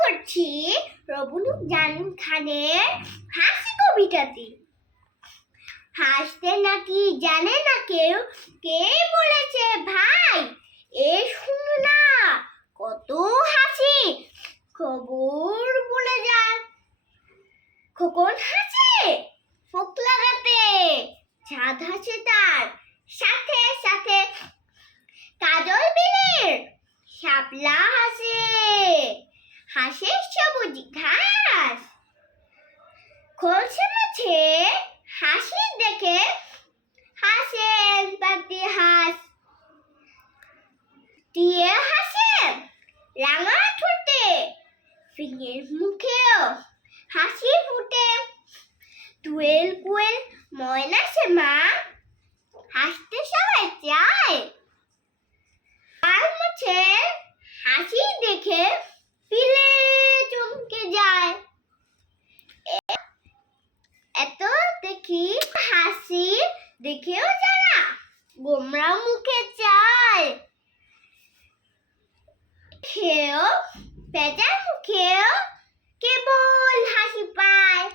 করছি রবীন্দ্রনাথ খানের হাসি কবিতাটি। হাসতে নাকি জানে না কেউ, কে বলেছে ভাই এ শুনো না, কত হাসি খবর বলে যায়। খোকন হাসে ফোক লাগাতে, চাঁদ হাসে তার সাথে সাথে, কাজল বিলের শাপলা হাসে, হাসে সবুজ ঘাস। খোলসে মাছে হাসি দেখে হাসেন পাতি হাঁস। টিয়ে হাসে রাঙা ঠোঁটে, ফিঙের মুখেও হাসি ফুটে। টুয়েল কুয়েল ময়না সে মা, হাসতে সবাই চায়। আর মাছের হাসি দেখে ফিরে চমকে যায়। এত দেখি হাসি দেখেও যারা গোমরা মুখে চায়, খেয়েও পেঁচার মুখেও কেবল হাসি পায়।